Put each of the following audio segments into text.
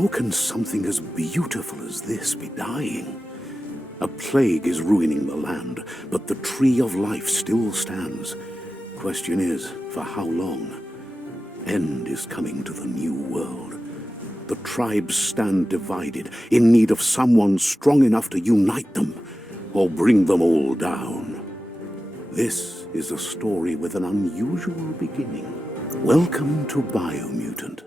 How can something as beautiful as this be dying? A plague is ruining the land, but the tree of life still stands. Question is, for how long? End is coming to the new world. The tribes stand divided, in need of someone strong enough to unite them, or bring them all down. This is a story with an unusual beginning. Welcome to Biomutant.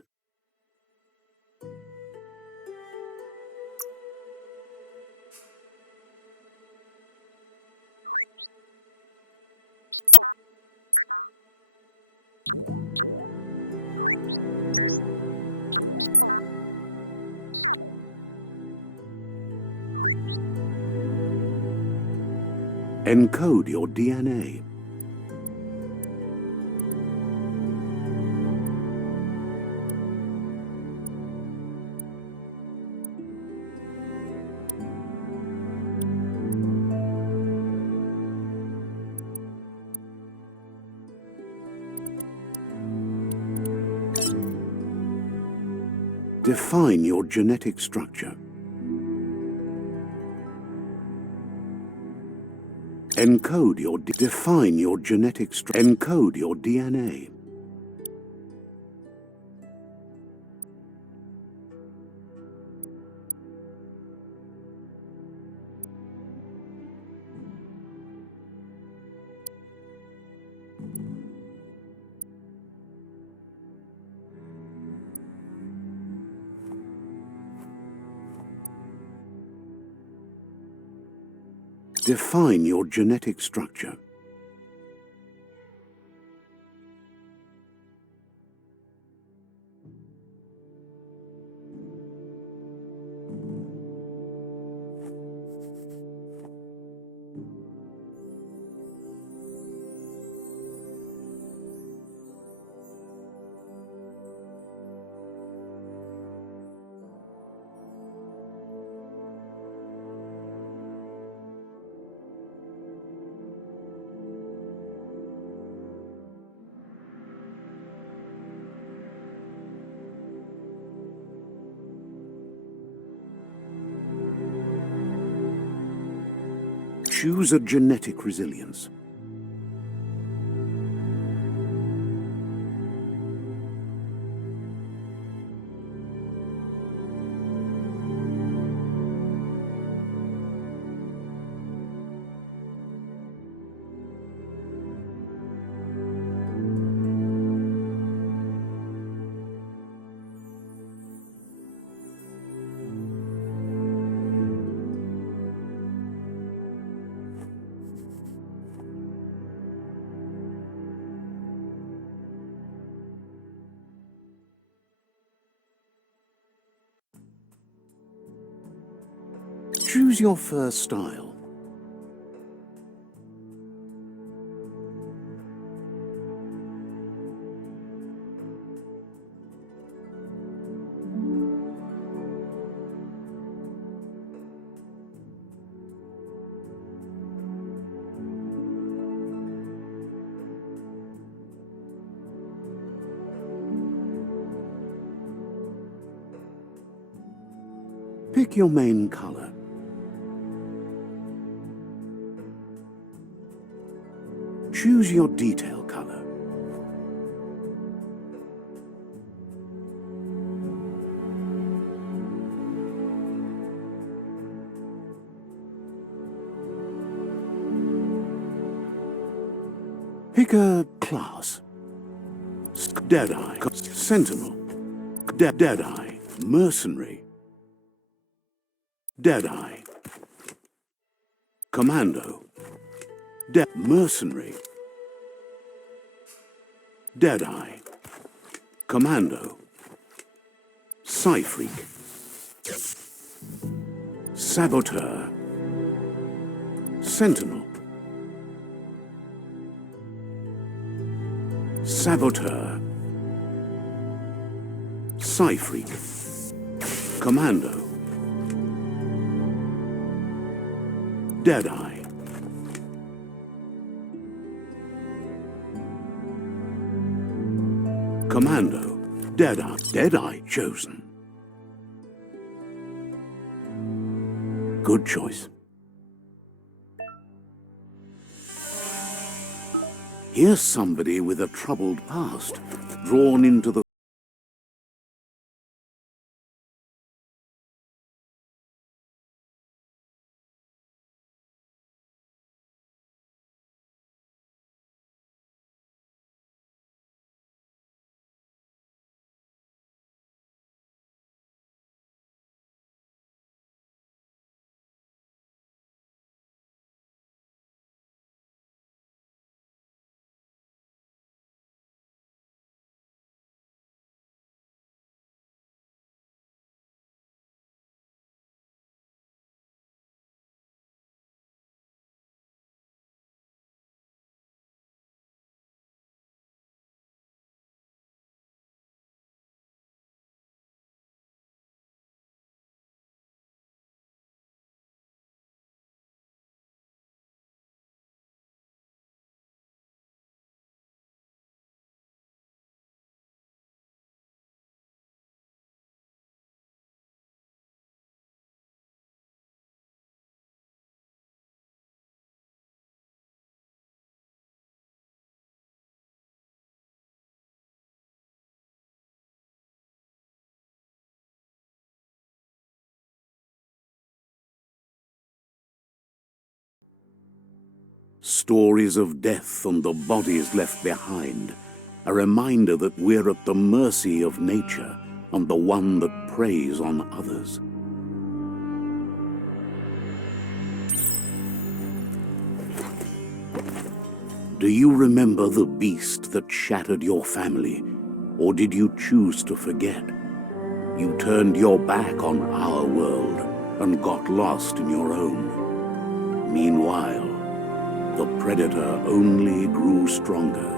Encode your DNA. Define your genetic structure. Encode your define your genetic structure. Encode your DNA. Define your genetic structure. Choose a genetic resilience. Choose your first style. Pick your main color. Choose your detail color. Pick a class. Deadeye, Sentinel, Deadeye, Mercenary, Deadeye, Commando, Mercenary, Deadeye, Commando, Psy-Freak, Saboteur, Sentinel, Saboteur, Psy-Freak, Commando, Deadeye, Commando, Deadeye chosen. Good choice. Here's somebody with a troubled past, drawn into the stories of death and the bodies left behind, a reminder that we're at the mercy of nature and the one that preys on others. Do you remember the beast that shattered your family, or did you choose to forget? You turned your back on our world and got lost in your own. Meanwhile, the predator only grew stronger.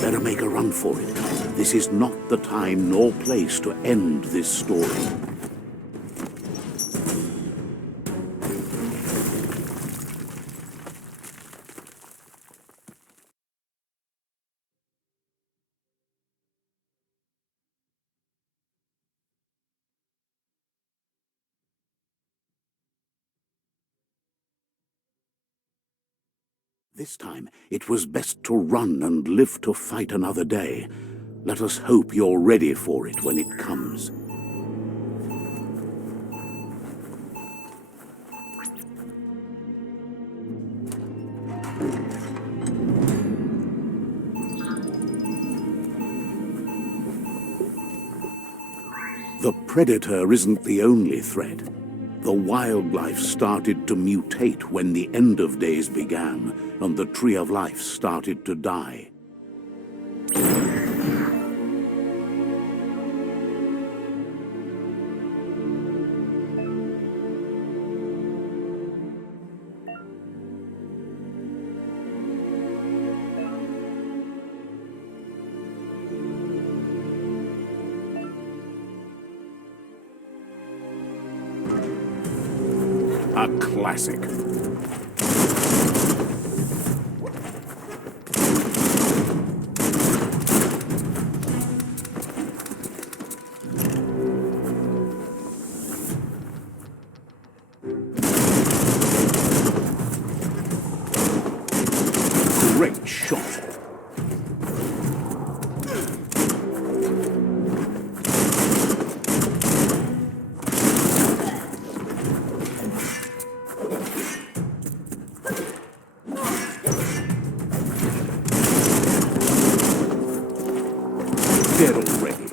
Better make a run for it. This is not the time nor place to end this story. This time, it was best to run and live to fight another day. Let us hope you're ready for it when it comes. The predator isn't the only threat. The wildlife started to mutate when the end of days began, and the tree of life started to die. A classic. Great shot. Dead already.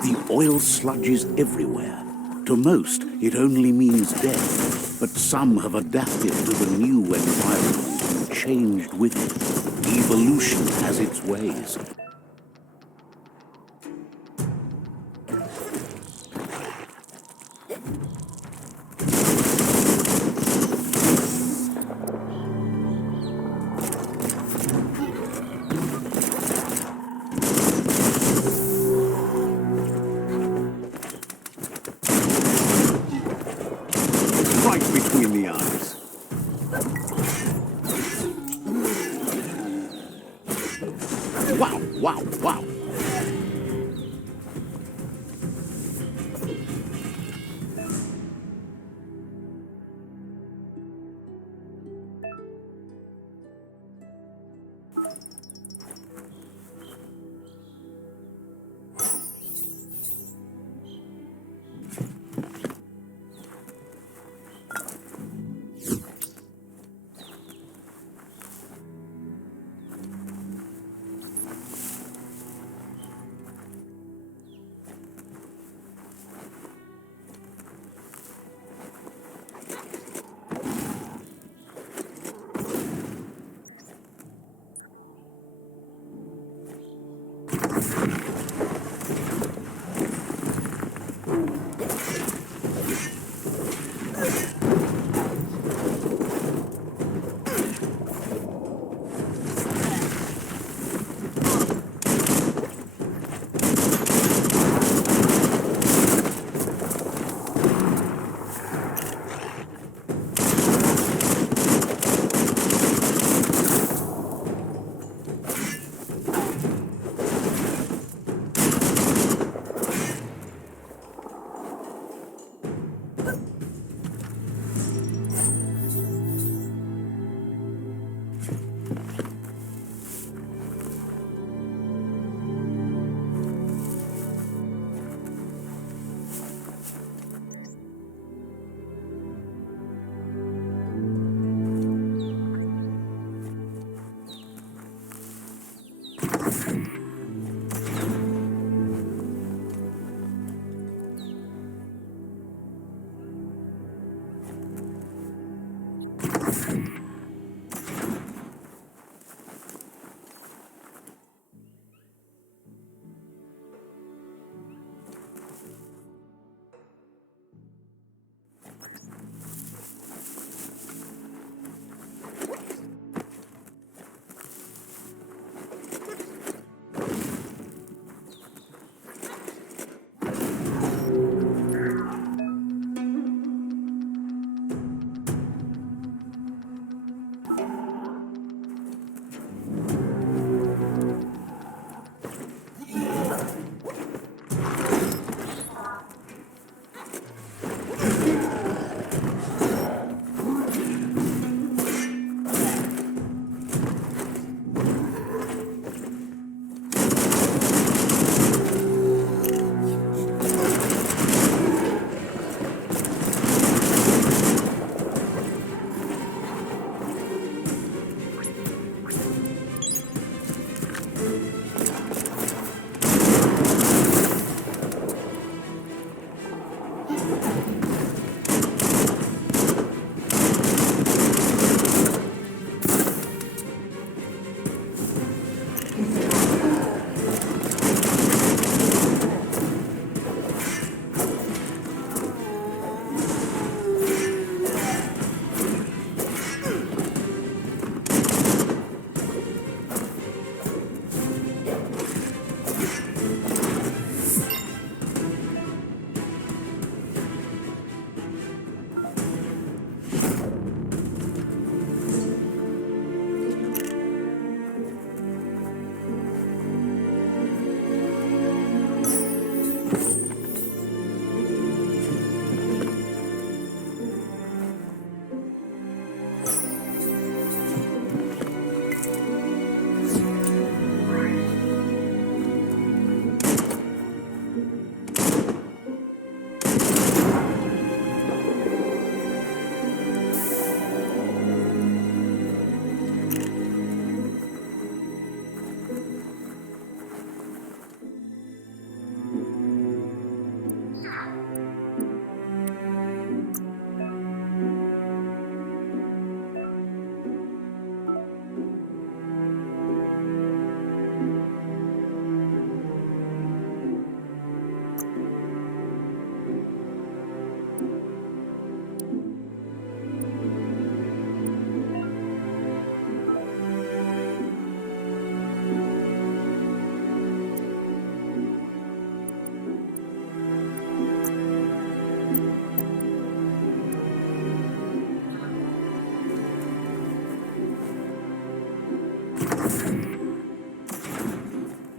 The oil sludge is everywhere. To most, it only means death, but some have adapted to the new environment and changed with it. Evolution has its ways. Between the eyes. Wow, wow, wow.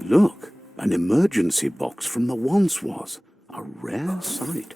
Look, an emergency box from the once was. A rare sight.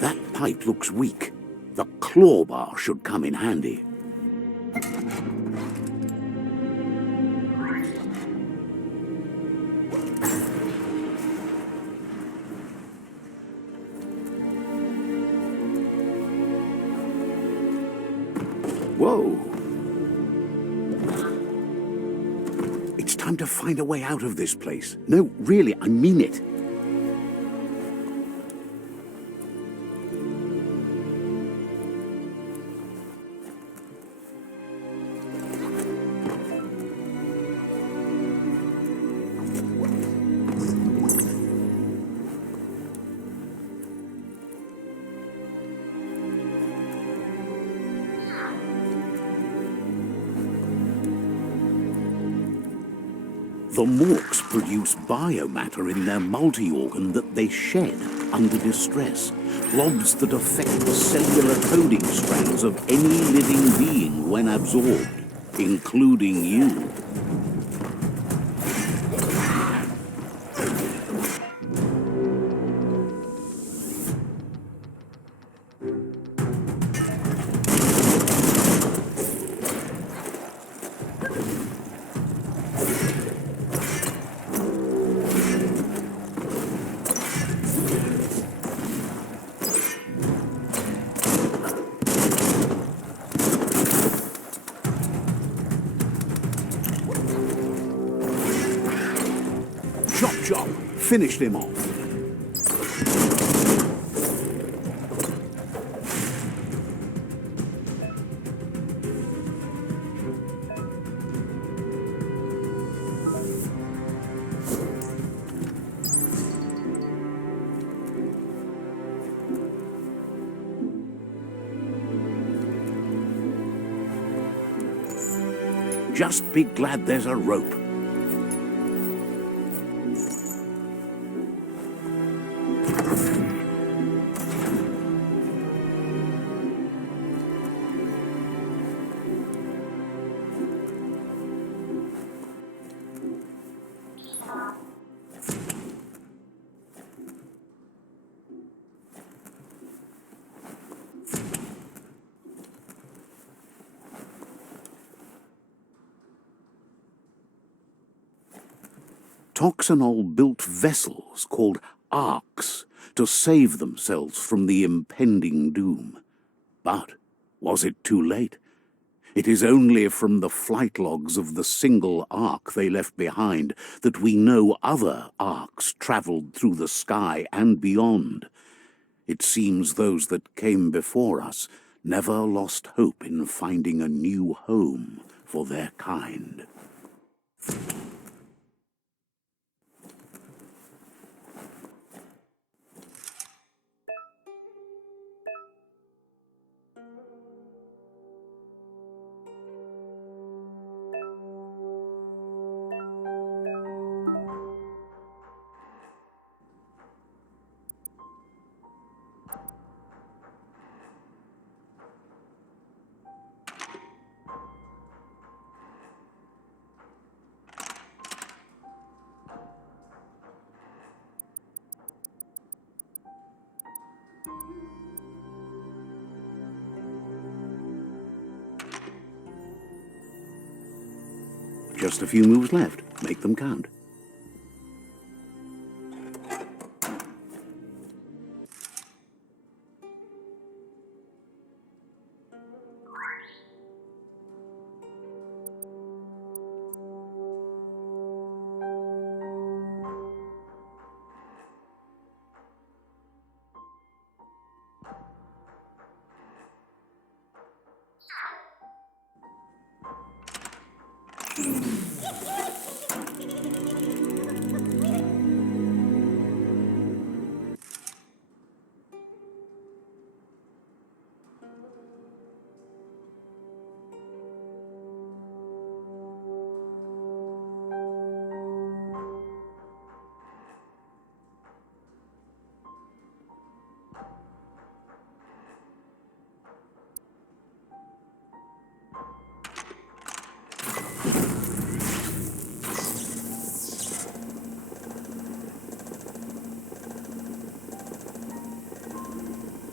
That pipe looks weak. The claw bar should come in handy. Whoa! It's time to find a way out of this place. No, really, I mean it. The morks produce biomatter in their multi-organ that they shed under distress, blobs that affect the cellular coding strands of any living being when absorbed, including you. Chop! Finished him off. Just be glad there's a rope. Toxanol built vessels called arks to save themselves from the impending doom. But was it too late? It is only from the flight logs of the single ark they left behind that we know other arks travelled through the sky and beyond. It seems those that came before us never lost hope in finding a new home for their kind. Just a few moves left. Make them count.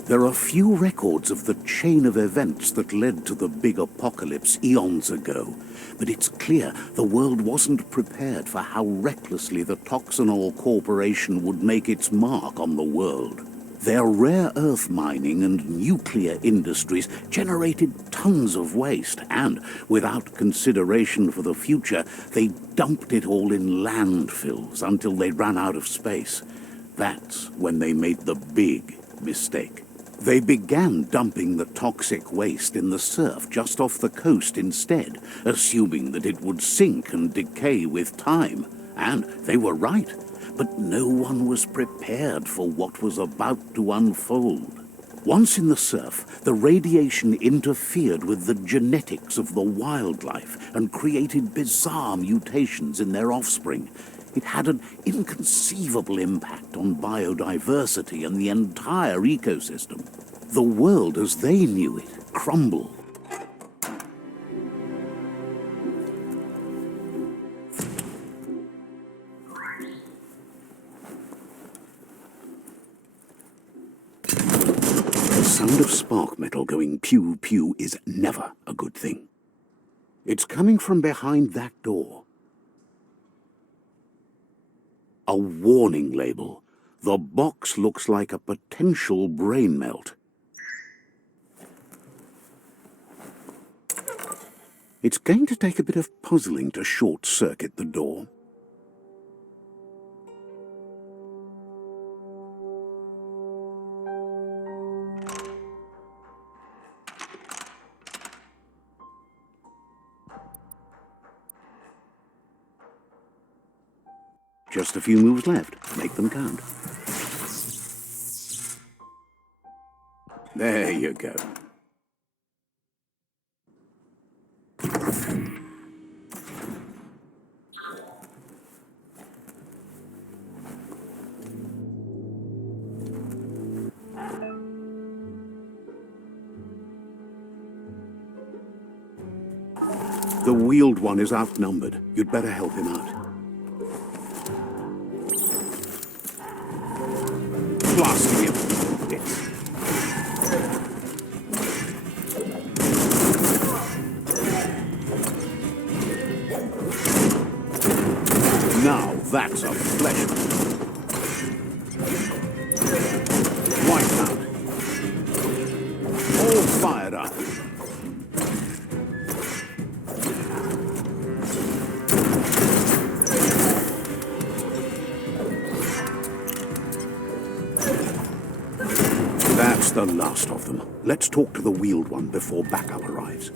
There are few records of the chain of events that led to the big apocalypse eons ago, but it's clear the world wasn't prepared for how recklessly the Toxanol Corporation would make its mark on the world. Their rare earth mining and nuclear industries generated tons of waste, and, without consideration for the future, they dumped it all in landfills until they ran out of space. That's when they made the big mistake. They began dumping the toxic waste in the surf just off the coast instead, assuming that it would sink and decay with time. And they were right, but no one was prepared for what was about to unfold. Once in the surf, the radiation interfered with the genetics of the wildlife and created bizarre mutations in their offspring. It had an inconceivable impact on biodiversity and the entire ecosystem. The world as they knew it crumbled. The sound of spark metal going pew-pew is never a good thing. It's coming from behind that door. A warning label. The box looks like a potential brain melt. It's going to take a bit of puzzling to short-circuit the door. Just a few moves left. Make them count. There you go. The wheeled one is outnumbered. You'd better help him out. Blasting him. Now that's a flesh. Wiped out. All fired up. That's the last of them. Let's talk to the wheeled one before backup arrives.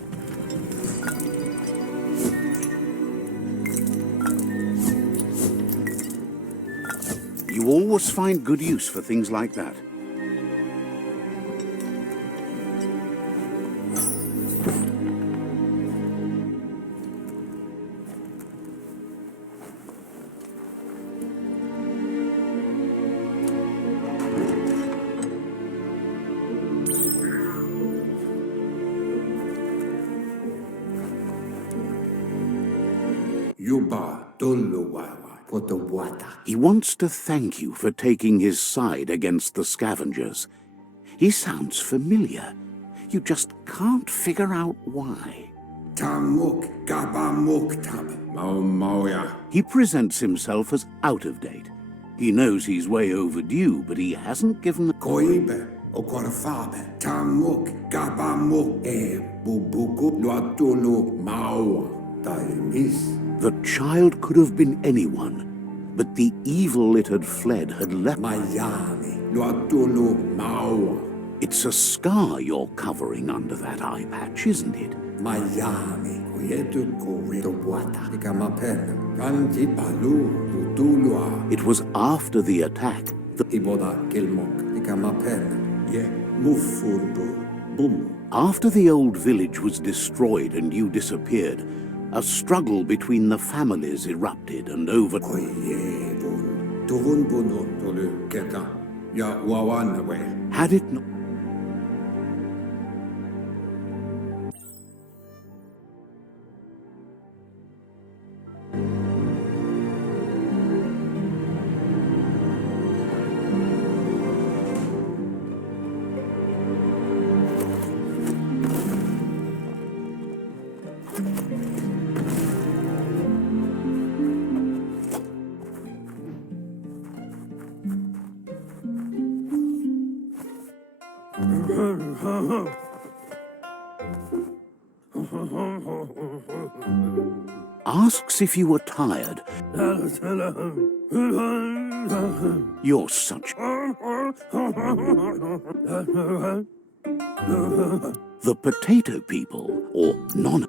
You always find good use for things like that. He wants to thank you for taking his side against the scavengers. He sounds familiar. You just can't figure out why. Tamuk Gabamuktab Maumoya. He presents himself as out of date. He knows he's way overdue, but he hasn't given the... Koibe Okorfabe Tamuk Gabamuk E Bubuku Luatulu Mau Taimis. The child could have been anyone, but the evil it had fled had left... Miami Luatulu Mau. It's a scar you're covering under that eye patch, isn't it? Miami Kuyetu Kuito Buata Ikamapen Kanti Palu Utulua. It was after the attack that... Iboda Kilmok Ikamapen Ye Mufurbu Bum. After the old village was destroyed and you disappeared, a struggle between the families erupted and over... Koyebun Tuhunbunu Tulu Keta Ya Wawanaway. Had it not... Asks if you were tired. You're such... The potato people, or non...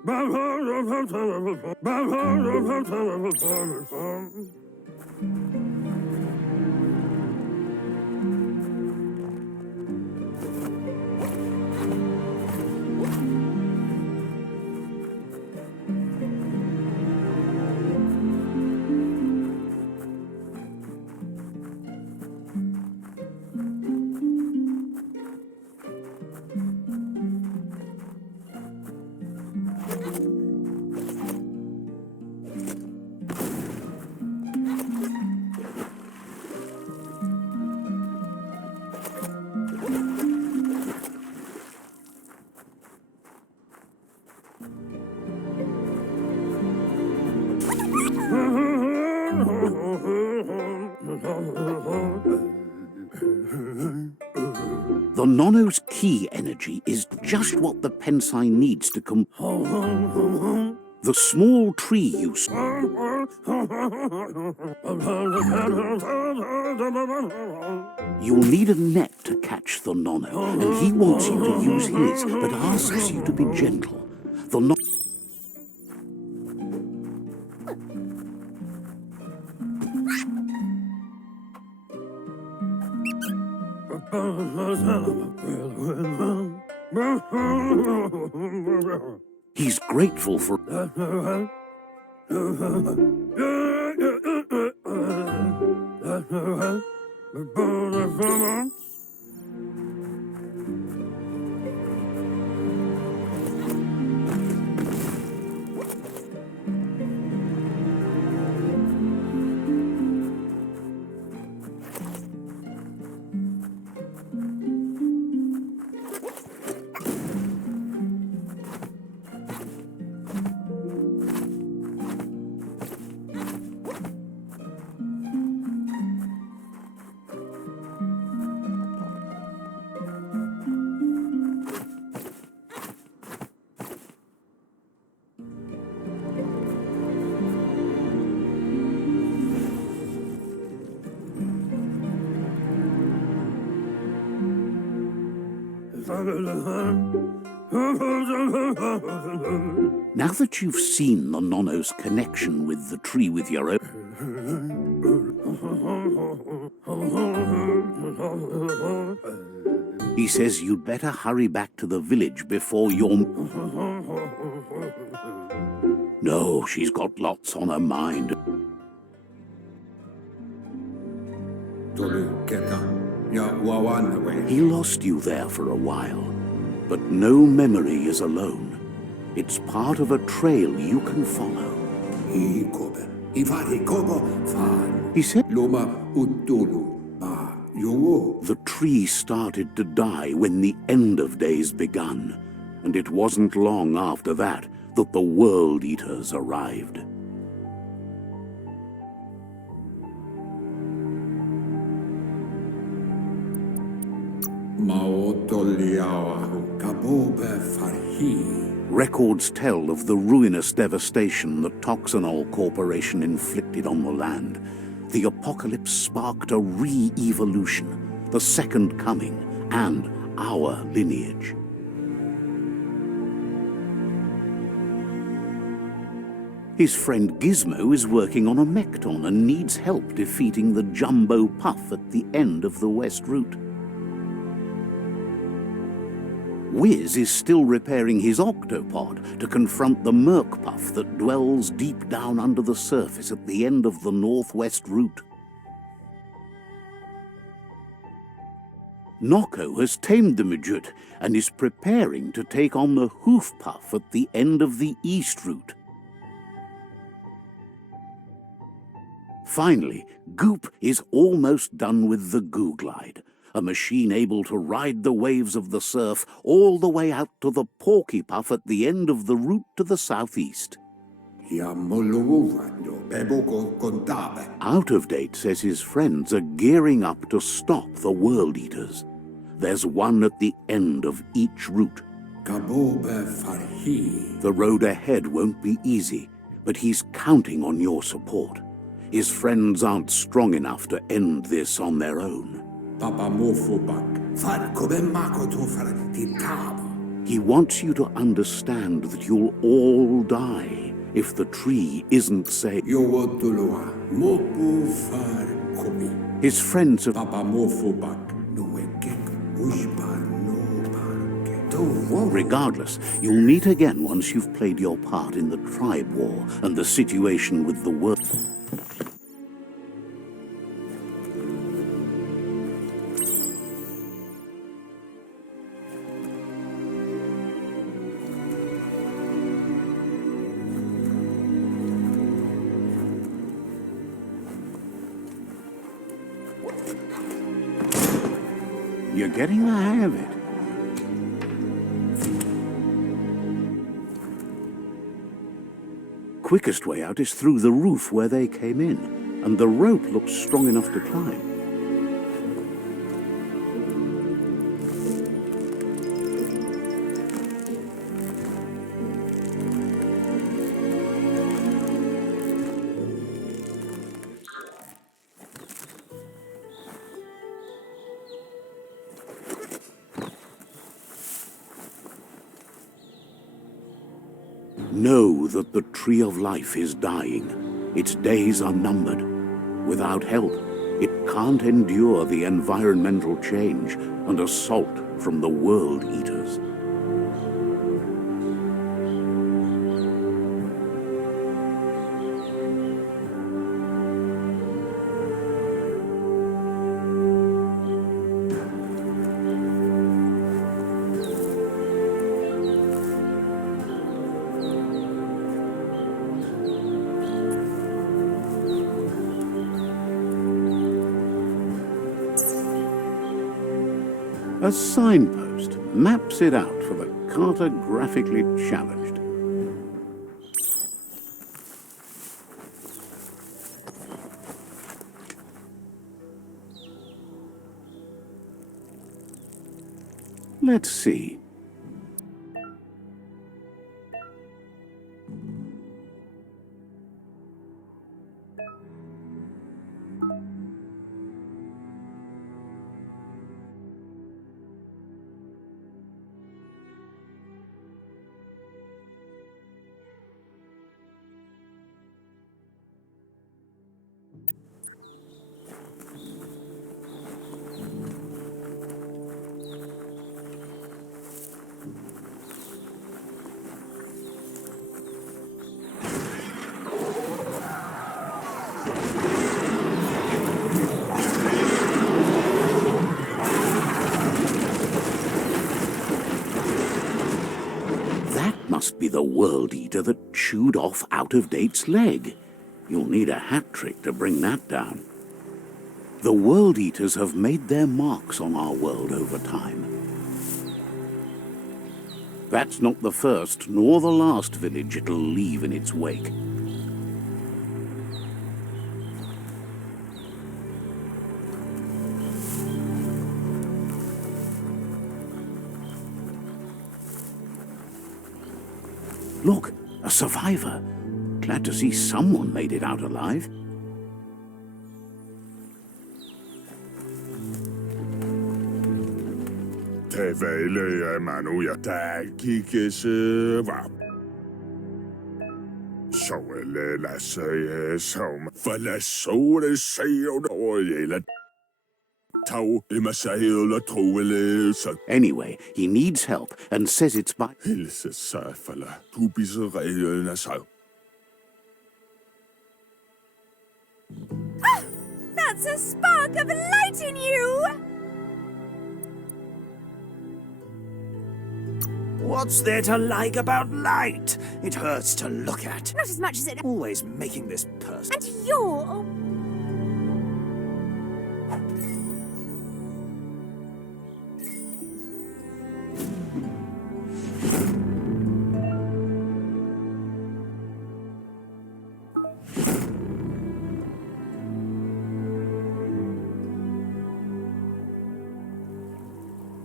The Nono's key energy is just what the Pensai needs to the small tree you You'll need a net to catch the Nono, and he wants you to use his, but asks you to be gentle. The Nono... He's grateful for... Now that you've seen the Nono's connection with the tree with your own... He says you'd better hurry back to the village before your... No, she's got lots on her mind. He lost you there for a while, but no memory is alone. It's part of a trail you can follow. He said... Yo. The tree started to die when the end of days begun, and it wasn't long after that that the World Eaters arrived. Maotoliawahu kabobe farhi. Records tell of the ruinous devastation the Toxanol Corporation inflicted on the land. The apocalypse sparked a re-evolution, the Second Coming, and our lineage. His friend Gizmo is working on a Mekton and needs help defeating the Jumbo Puff at the end of the West Route. Wiz is still repairing his octopod to confront the Merc Puff that dwells deep down under the surface at the end of the Northwest Route. Noko has tamed the Midget and is preparing to take on the Hoof Puff at the end of the East Route. Finally, Goop is almost done with the Goo Glide, a machine able to ride the waves of the surf all the way out to the Porky Puff at the end of the route to the southeast. Out of Date says his friends are gearing up to stop the World Eaters. There's one at the end of each route. The road ahead won't be easy, but he's counting on your support. His friends aren't strong enough to end this on their own. He wants you to understand that you'll all die if the tree isn't saved. His friends have... Regardless, you'll meet again once you've played your part in the tribe war and the situation with the world. You're getting the hang of it. Quickest way out is through the roof where they came in, and the rope looks strong enough to climb. Know that the Tree of Life is dying. Its days are numbered. Without help, it can't endure the environmental change and assault from the World Eaters. A signpost maps it out for the cartographically challenged. Let's see. Must be the World Eater that chewed off Out of Date's leg. You'll need a hat trick to bring that down. The World Eaters have made their marks on our world over time. That's not the first nor the last village it'll leave in its wake. Look, a survivor. Glad to see someone made it out alive. Anyway, he needs help and says it's by... That's a spark of light in you! What's there to like about light? It hurts to look at. Not as much as it... Always making this person. And you're...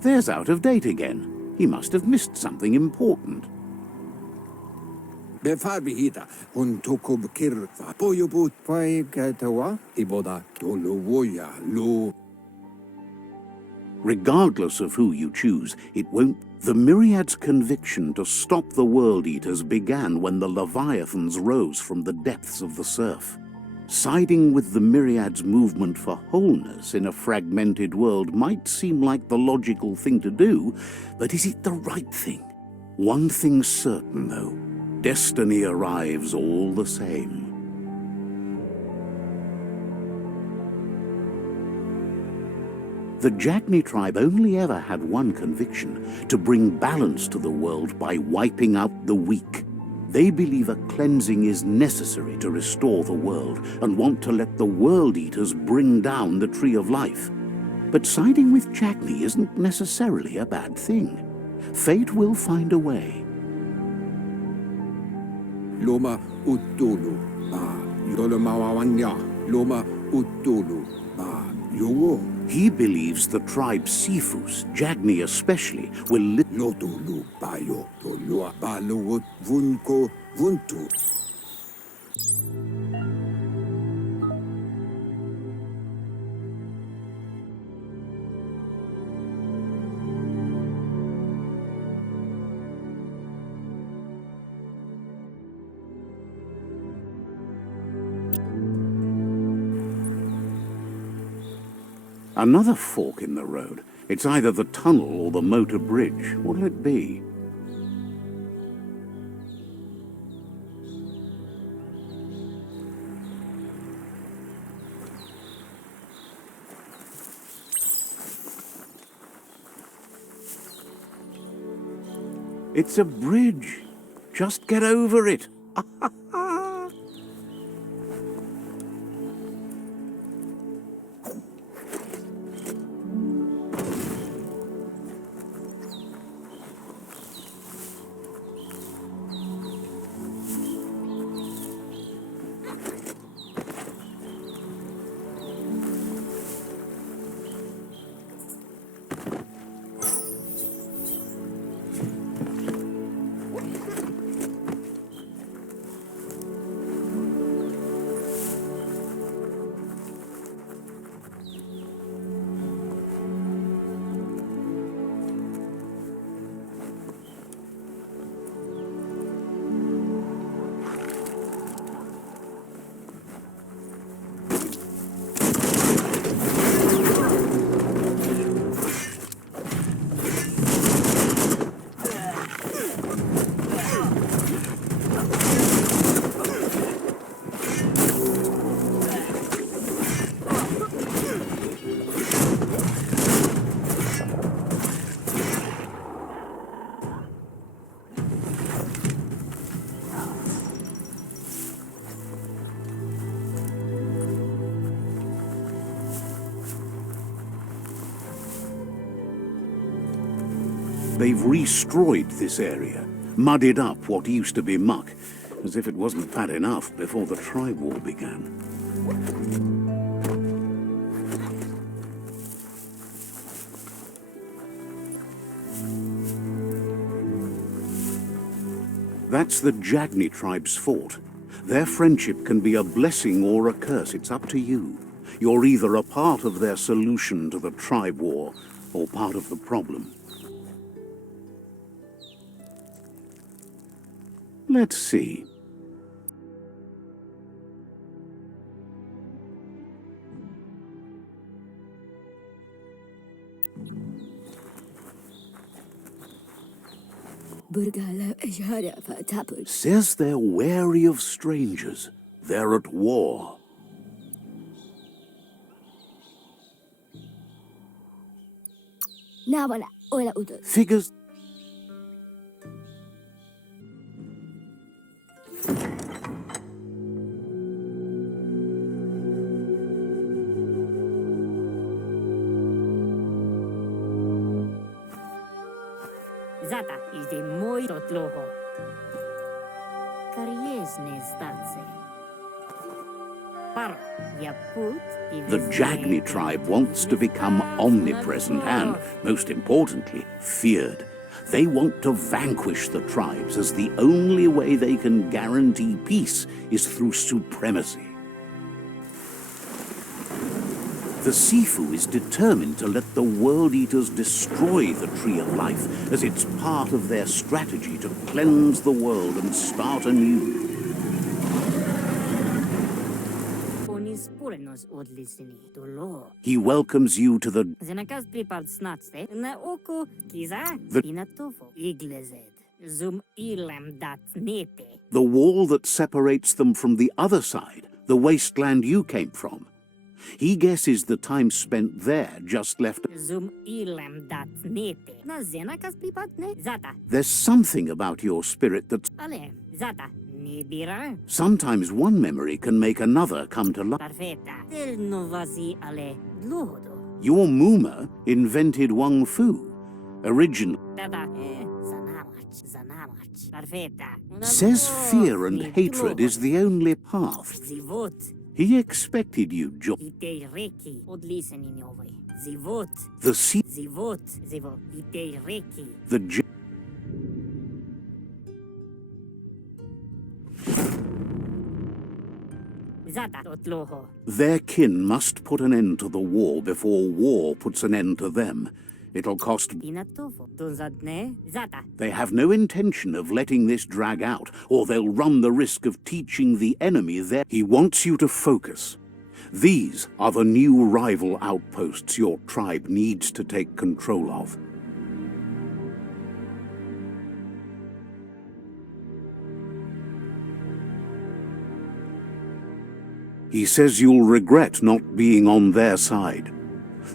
There's out of date again. He must have missed something important. Befarbihita, untokub kirva, boyobut paikatawa, iboda toluwoya lu. Regardless of who you choose, it won't... The Myriad's conviction to stop the World Eaters began when the Leviathans rose from the depths of the surf. Siding with the Myriad's movement for wholeness in a fragmented world might seem like the logical thing to do, but is it the right thing? One thing's certain, though. Destiny arrives all the same. The Jagni tribe only ever had one conviction: to bring balance to the world by wiping out the weak. They believe a cleansing is necessary to restore the world and want to let the World Eaters bring down the Tree of Life. But siding with Jagni isn't necessarily a bad thing. Fate will find a way. Loma utulu, Dolomawanya, Loma utulu, Yogo. He believes the tribe Sifus, Jagni especially, will Lotulu, Bayo, Tolua, Baluot, Vunko, Vuntu. Another fork in the road. It's either the tunnel or the motor bridge. What'll it be? It's a bridge. Just get over it. They've destroyed this area, muddied up what used to be muck, as if it wasn't bad enough before the tribe war began. That's the Jagni tribe's fort. Their friendship can be a blessing or a curse. It's up to you. You're either a part of their solution to the tribe war or part of the problem. Let's see. Says they're wary of strangers. They're at war. Figures. Zata is the moi totloho. Kariesne statse. Paro, yaput. The Jagni tribe wants to become omnipresent and, most importantly, feared. They want to vanquish the tribes, as the only way they can guarantee peace is through supremacy. The Sifu is determined to let the World Eaters destroy the Tree of Life, as it's part of their strategy to cleanse the world and start anew. He welcomes you to the wall that separates them from the other side, the wasteland you came from. He guesses the time spent there just left. There's something about your spirit that's... Sometimes one memory can make another come to life. Your Muma invented Wang Fu, original. Says fear and hatred is the only path. He expected you, Joe. The sea. The Their kin must put an end to the war before war puts an end to them. It'll cost... They have no intention of letting this drag out, or they'll run the risk of teaching the enemy their... He wants you to focus. These are the new rival outposts your tribe needs to take control of. He says you'll regret not being on their side.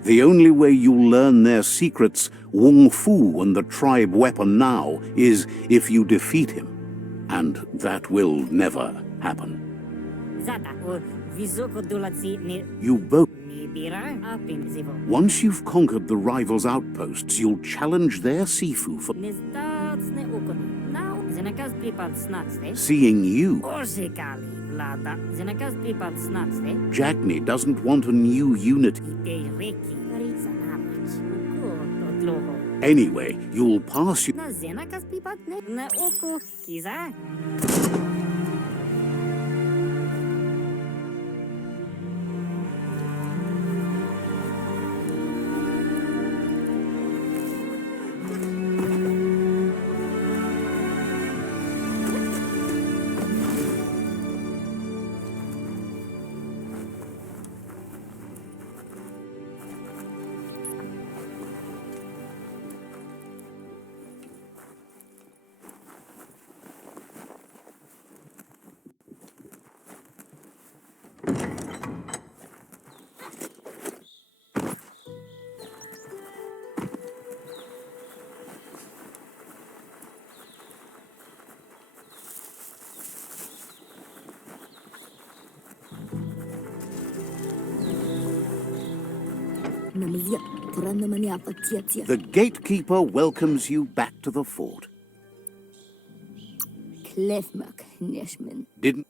The only way you'll learn their secrets, Wung Fu and the tribe weapon now, is if you defeat him. And that will never happen. You both... Once you've conquered the rivals' outposts, you'll challenge their Sifu for... Seeing you... Jagni doesn't want a new unity. Anyway, you'll pass you... The gatekeeper welcomes you back to the fort. Didn't...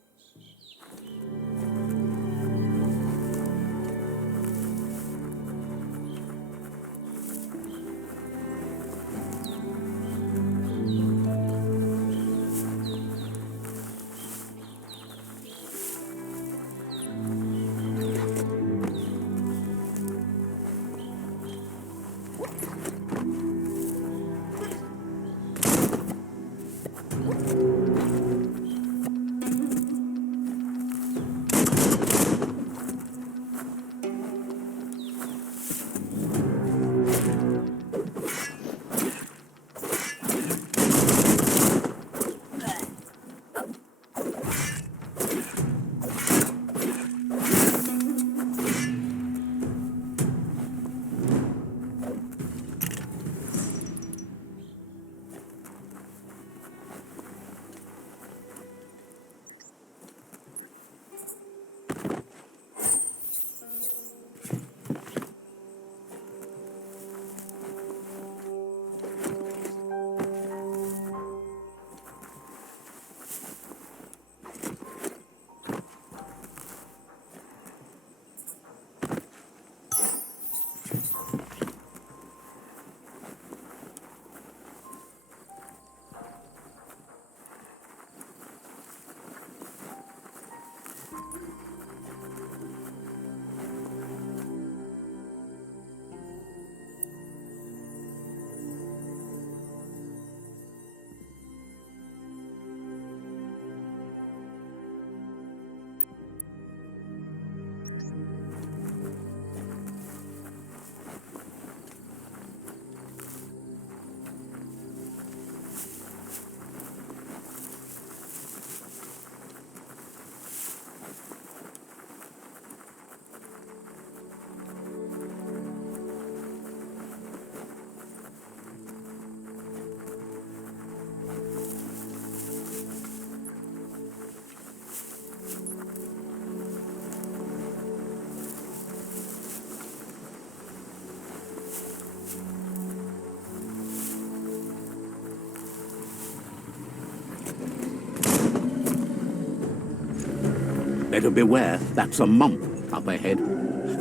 Better beware, that's a mump up ahead.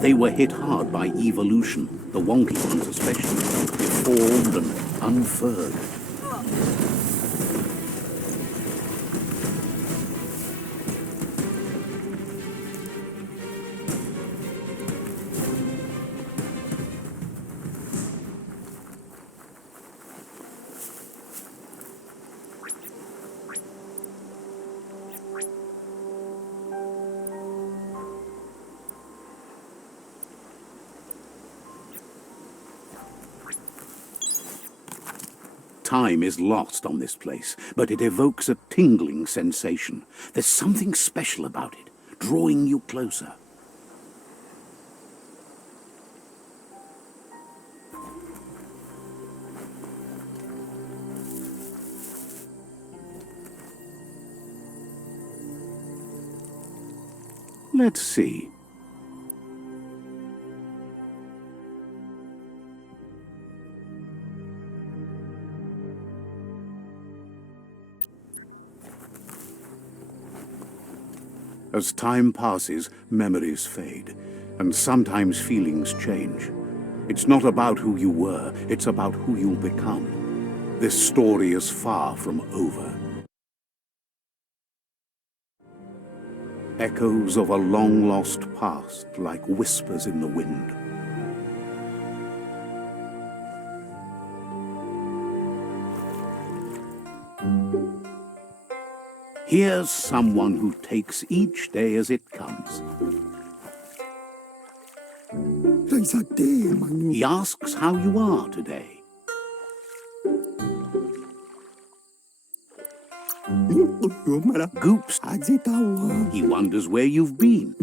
They were hit hard by evolution, the wonky ones especially, deformed and unfurred. Time is lost on this place, but it evokes a tingling sensation. There's something special about it, drawing you closer. Let's see. As time passes, memories fade, and sometimes feelings change. It's not about who you were, it's about who you'll become. This story is far from over. Echoes of a long-lost past, like whispers in the wind. Here's someone who takes each day as it comes. He asks how you are today. Goops. He wonders where you've been.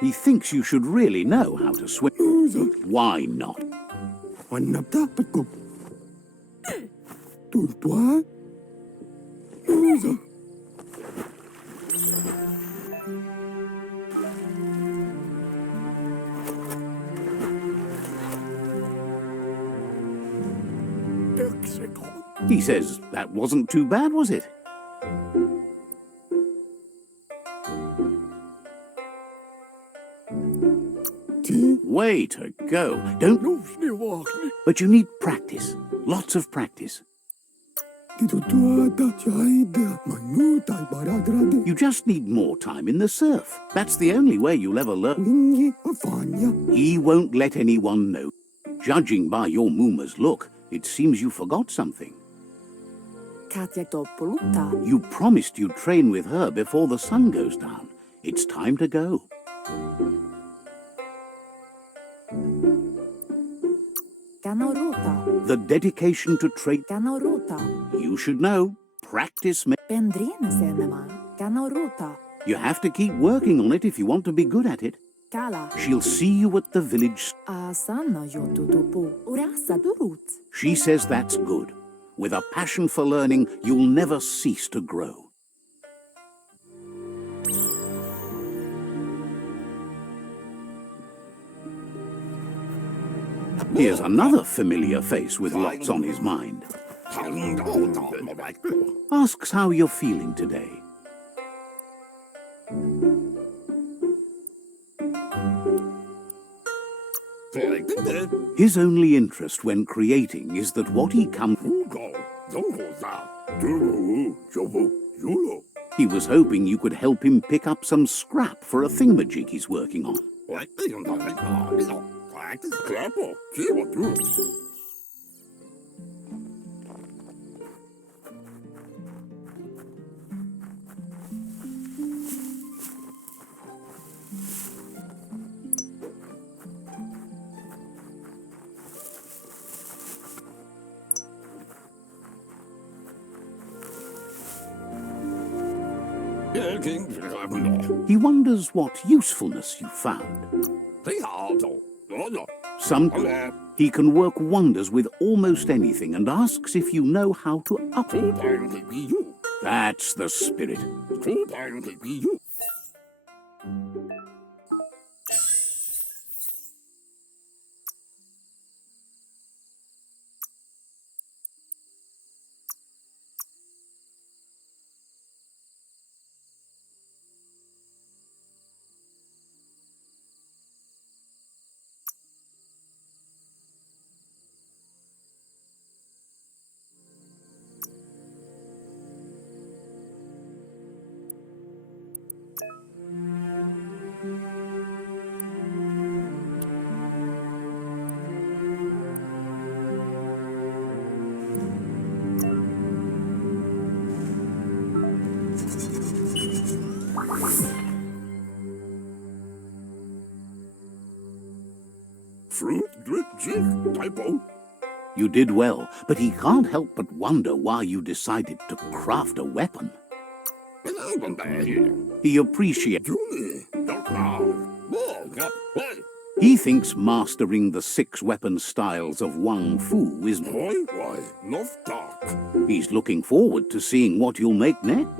He thinks you should really know how to swim. Why not? He says that wasn't too bad, was it? Way to go. Don't... But you need practice. Lots of practice. You just need more time in the surf. That's the only way you'll ever learn. He won't let anyone know. Judging by your Mooma's look, it seems you forgot something. You promised you'd train with her before the sun goes down. It's time to go. The dedication to train. You should know. Practice. You have to keep working on it if you want to be good at it. She'll see you at the village. She says that's good. With a passion for learning, you'll never cease to grow. Here's another familiar face with lots on his mind. Asks how you're feeling today. His only interest when creating is that what he comes... He was hoping you could help him pick up some scrap for a thingamajig he's working on. He wonders what usefulness you found. He can work wonders with almost anything and asks if you know how to up it. That's the spirit. You did well, but he can't help but wonder why you decided to craft a weapon. He appreciates... He thinks mastering the 6 weapon styles of Wang Fu is... He's looking forward to seeing what you'll make next.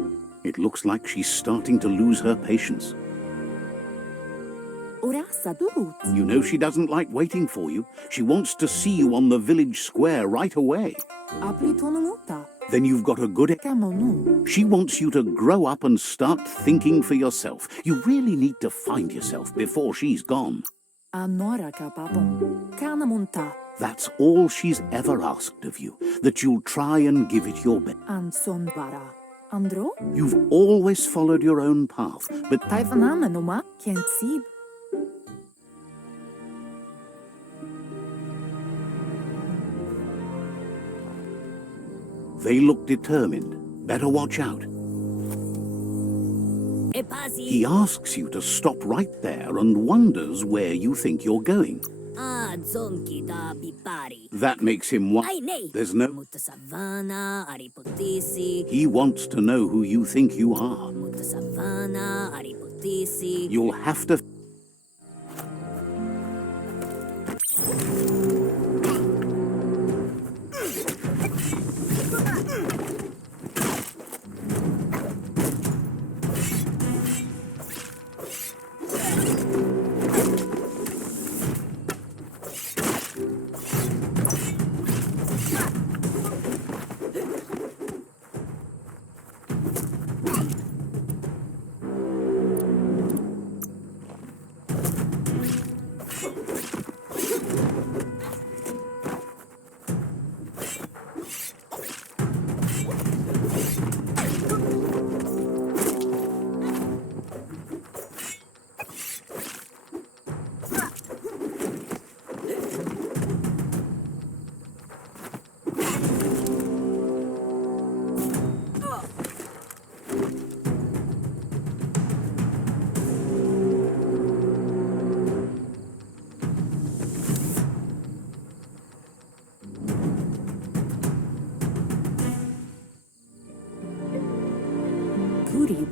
It looks like she's starting to lose her patience. You know she doesn't like waiting for you. She wants to see you on the village square right away. Then you've got a good... She wants you to grow up and start thinking for yourself. You really need to find yourself before she's gone. That's all she's ever asked of you, that you'll try and give it your best. You've always followed your own path, but... They look determined. Better watch out. He asks you to stop right there and wonders where you think you're going. That makes him There's no... He wants to know who you think you are. You'll have to...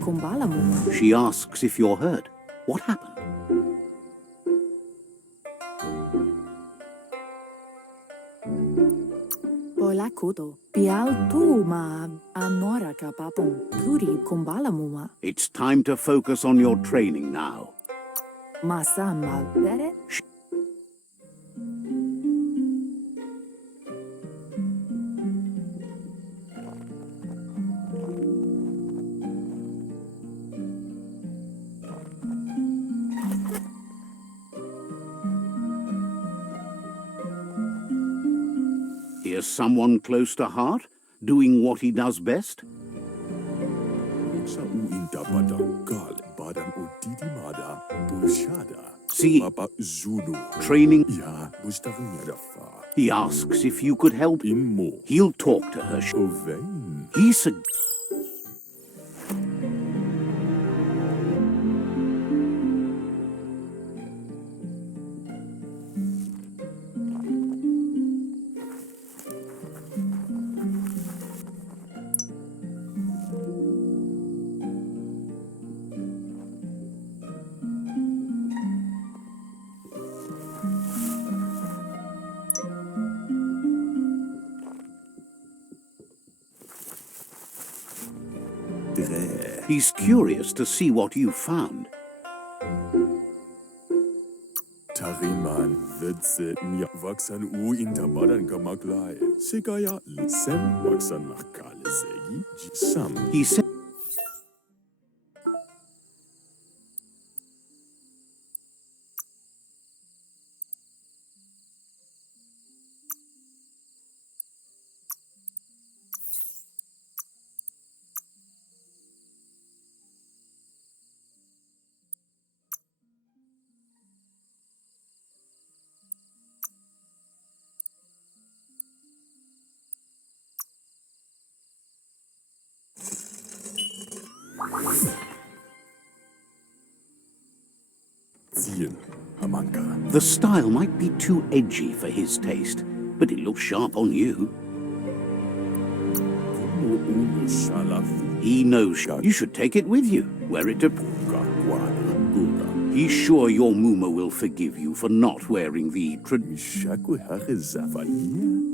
Kumbalamu. She asks if you're hurt. What happened? Bola kuto. Pial tu ma anora kapapong turi Kumbalamuma. It's time to focus on your training now. Masama bere. Here's someone close to heart, doing what he does best. Sa uinta badangkal badan utidimada bulshada. See, Papa Zulu. training. Ya bustarunyadafa. He asks if you could help. In mo. He'll talk to her. Ovein. He said, he's curious to see what you found. Tariman Witze nya waksan uinta badan kamaklai. Sigaya sem waksan nakale segi sam. He said, Ziehen, Amanka. the style might be too edgy for his taste, but it looks sharp on you. Kumu unu shalafu. He knows you should take it with you, wear it to... Kakwana guga. He's sure your Muma will forgive you for not wearing the Mishaku hare zavalia.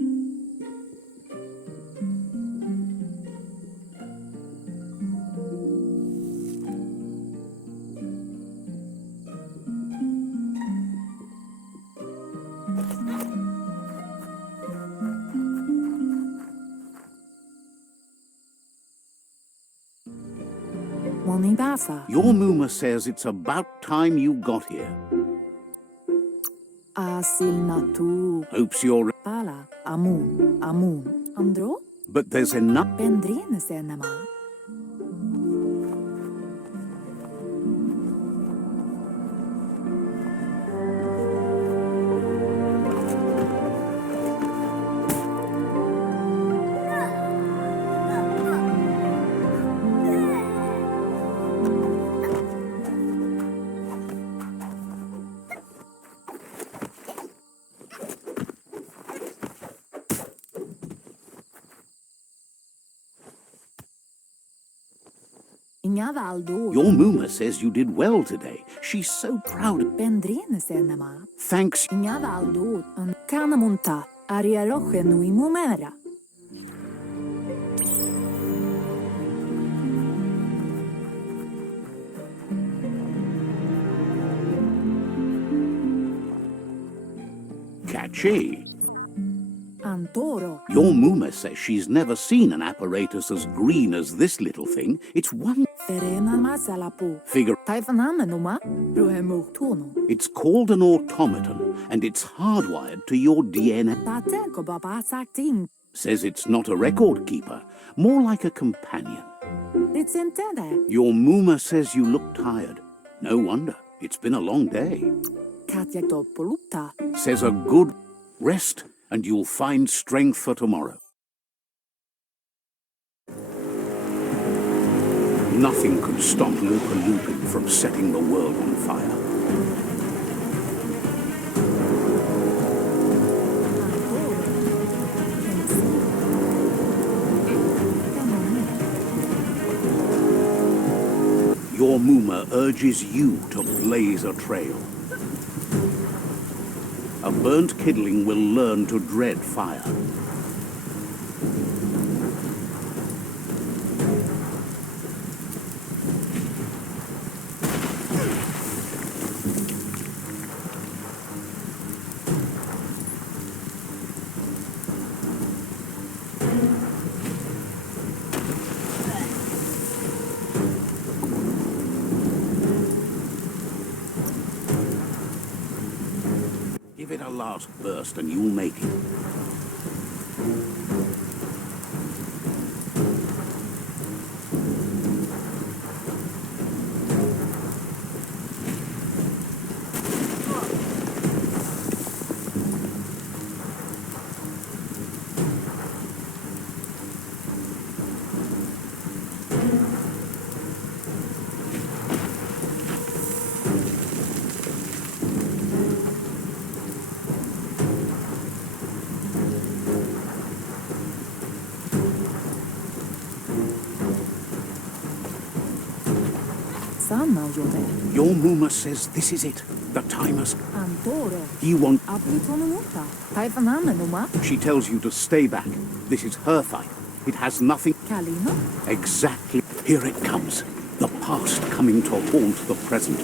Monibasa. Your Muma says it's about time you got here. Asil natu. Hopes you're... Pala. Amun. Andro? But there's enough... Pendrine senema. Ingavaldo. Your Muma says you did well today. She's so proud. Pendrine senema. Thanks. Ingavaldo. Canamunta. Aria roche nui mumera. Catchy. Antoro. Your Muma says she's never seen an apparatus as green as this little thing. It's one Ferena masalapu. figure. Taifanamenuma. Ruhemuktono. It's called an automaton, and it's hardwired to your DNA. Tateko baba sakting. Says it's not a record keeper, more like a companion. Ritsentede. Your Muma says you look tired. No wonder. It's been a long day. Katja Topoluta. Says a good rest, and you'll find strength for tomorrow. Nothing could stop Lupa Lupin from setting the world on fire. Muma urges you to blaze a trail. A burnt kidling will learn to dread fire. Give it a last burst and you'll make it. Sana yore. Your Muma says this is it. The time has... Antore. You want... Aplitonomuta. Taifanamenuma. She tells you to stay back. This is her fight. It has nothing... Kalina. Exactly. Here it comes. The past coming to haunt the present.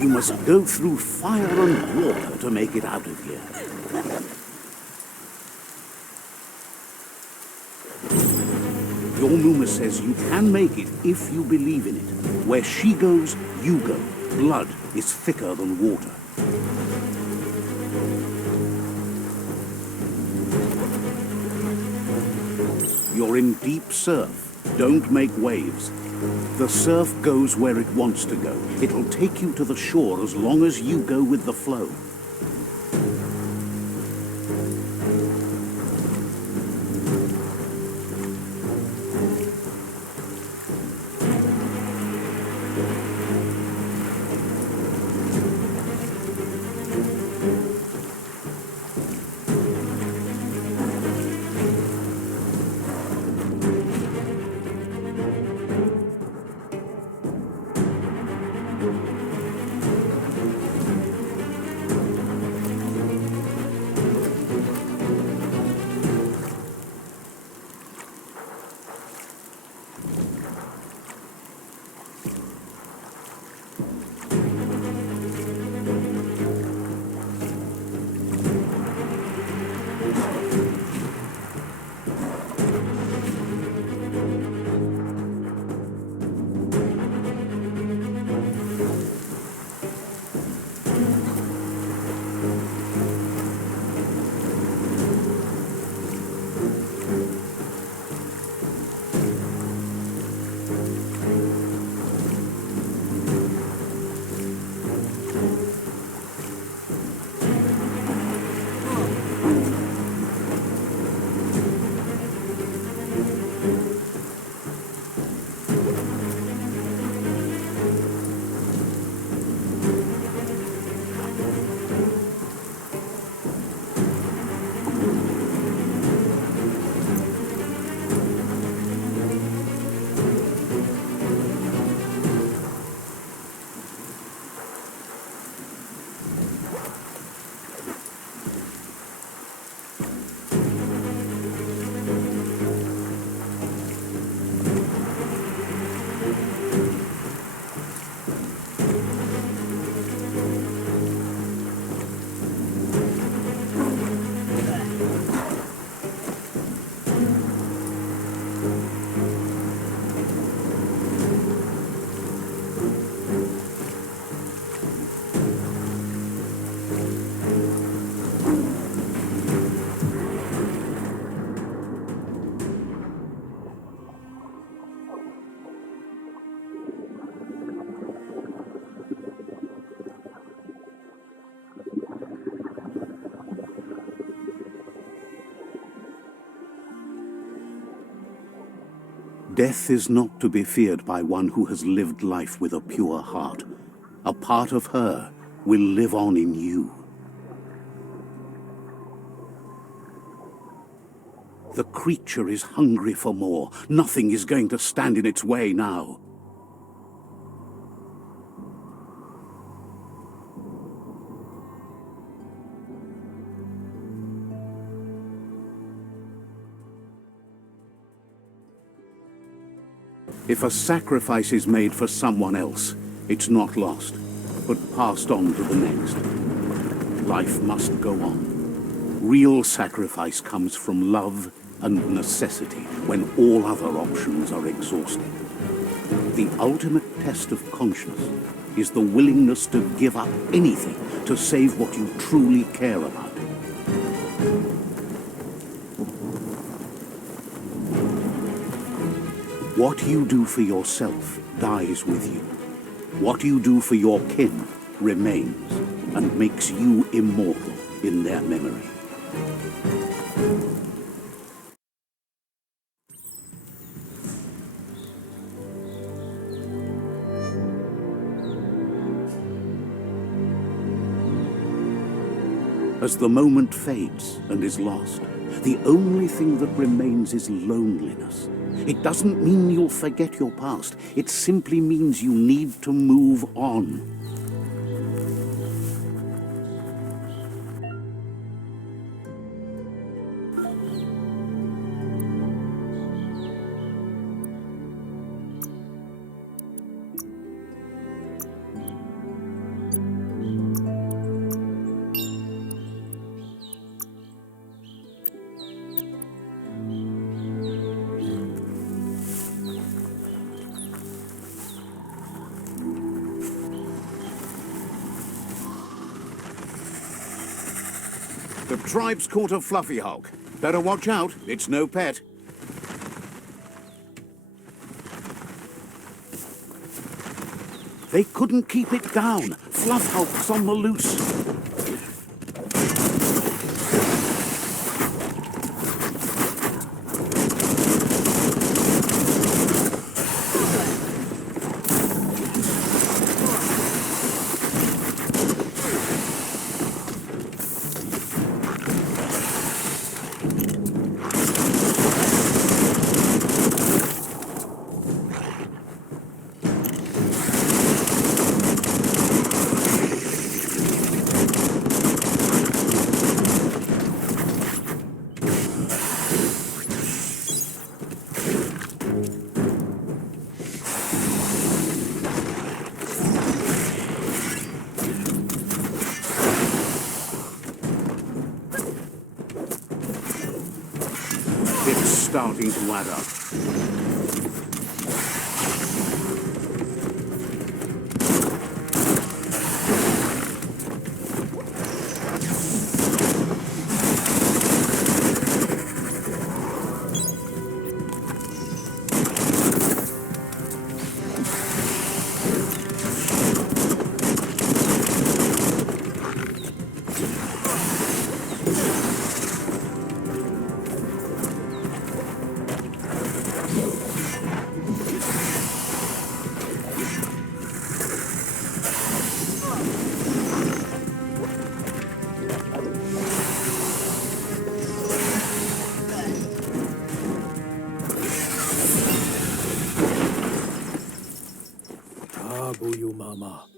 You must go through fire and water to make it out of here. Your Muma says you can make it if you believe in it. Where she goes, you go. Blood is thicker than water. You're in deep surf. Don't make waves. The surf goes where it wants to go. It'll take you to the shore as long as you go with the flow. Death is not to be feared by one who has lived life with a pure heart. A part of her will live on in you. The creature is hungry for more. Nothing is going to stand in its way now. If a sacrifice is made for someone else, it's not lost, but passed on to the next. Life must go on. Real sacrifice comes from love and necessity when all other options are exhausted. The ultimate test of conscience is the willingness to give up anything to save what you truly care about. What you do for yourself dies with you. What you do for your kin remains and makes you immortal in their memory. As the moment fades and is lost, the only thing that remains is loneliness. It doesn't mean you'll forget your past. It simply means you need to move on. The tribe's caught a fluffy hog. Better watch out, it's no pet. They couldn't keep it down. Fluff hog's on the loose. It's starting to add up.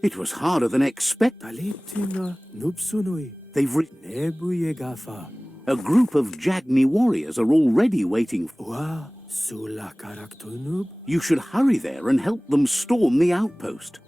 It was harder than expected. They've A group of Jagni warriors are already waiting. You should hurry there and help them storm the outpost.